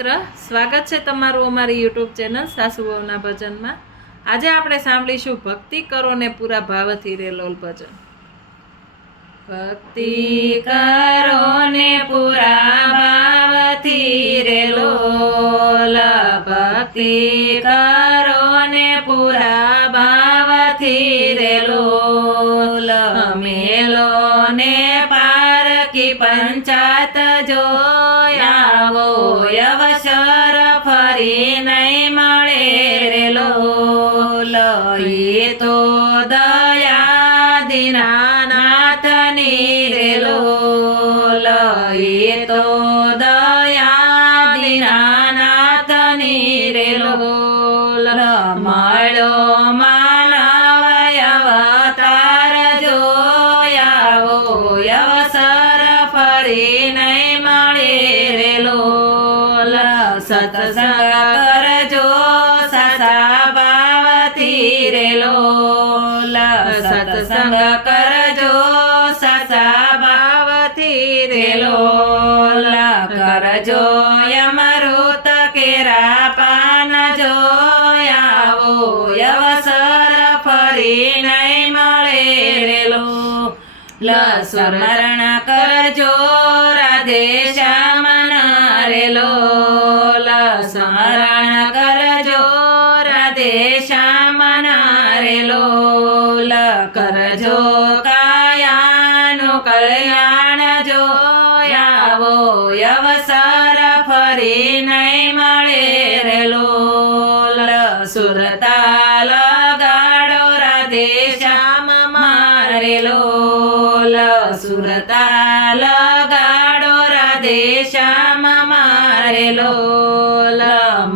મિત્ર, સ્વાગત છે તમારું અમારી યુટ્યુબ ચેનલ સાસુ વહુના ભજનમાં। આજે આપણે સાંભળીશું ભક્તિ કરો ને પૂરા ભાવથી રે લોલ ભજન। ભક્તિ કરો ને પૂરા ભાવથી રે લોલ, ભક્તિ કરો ને પૂરા ભાવથી રે લોલ, મેલો ને પારકી પંચાત જોયાવો અવસર ફરી નહીં મળે રે લોલ, એ તો દયા દીનાનાથની રે લોલ, એ તો દયા દીનાનાથની રે લોલ, મળો માનવ અવતાર જોયાવો અવસર ફરી નહીં મળે રે લોલ, સત્સંગ કરજો સાચા ભાવથી રે લોલ, સત્સંગ કરજો સાચા ભાવથી રે લોલ, કરજો અમૃત કેરા પાન જોયાવો અવસર ફરી નહીં મળે રે લોલ, સ્મરણ કરજો રાધે શ્યામન રે લોલ, સ્મરણ કરજો રાધે શ્યામન રે લોલ, કરજો કાયાનું કલ્યાણ જોયાવો અવસર ફરી નહીં મળે રે લોલ, સુરતા લગાડો રાધે શ્યામ મારે લોલ, સુરતા લગાડો રાધે શ્યામ મારે લોલ,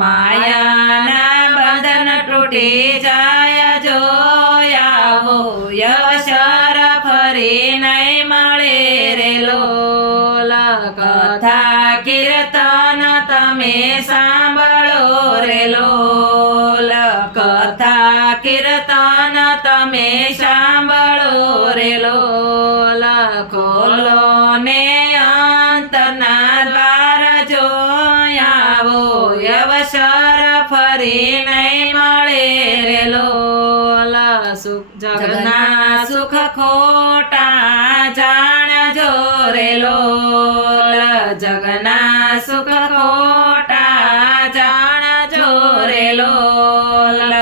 માયાના બંધન તૂટી જાય જોયાવો અવસર ફરી નહીં મળે રે લોલ, કથા કીર્તન તમે સાંભળો રે લોલ, કથા કીર્તન તમે સાંભળો રે લોલ, ખોલો ને અંતના દ્વાર જોયાવો અવસર ફરી નહીં મળે રે લોલ, જગના સુખ ખોટા જાણજો રે લોલ, જગના સુખ ખોટા જાણજો રે લોલ,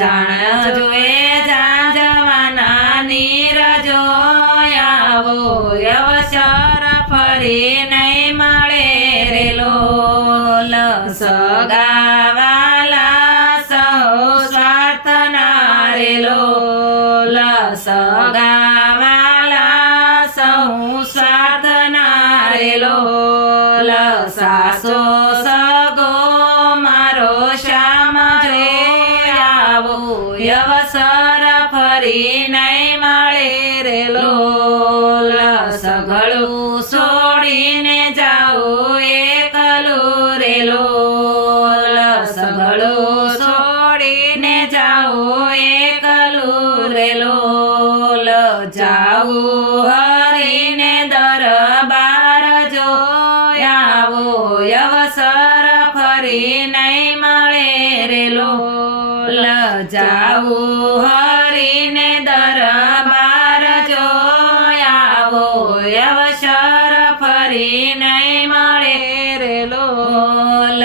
જાણજો એ જાંજવાના નીર જોયાવો અવસર ફરી નહીં મળે રે લોલ, સગાવાલા સૌ સ્વાર્થના રે લોલ, સગાવાલા સૌ સ્વાર્થના રે લોલ, સાસો સગો મારો શ્યામ જોયાવો અવસર ફરી નહીં મળે રે લોલ, સઘળું છોડીને જાઓ એકલું રે લોલ, સઘળું છોડીને જાઓ એકલું રે લોલ, જાવું હરીને દરબાર જોયાવો અવસર ફરી નહીં મળે રે લોલ, જાવું હરીને દરબાર જોયાવો અવસર ફરી નહીં મળે રે લોલ,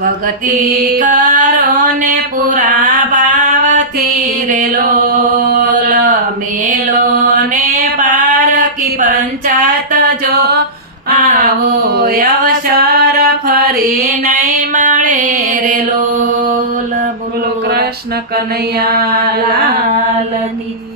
ભક્તિ કરો ને પૂરા ભાવથી રે લોલ, મેલો ને પારકી પંચાત જો આવો અવસર ફરી નહીં મળે રે લોલ, બોલો કૃષ્ણ કનૈયા લાલની।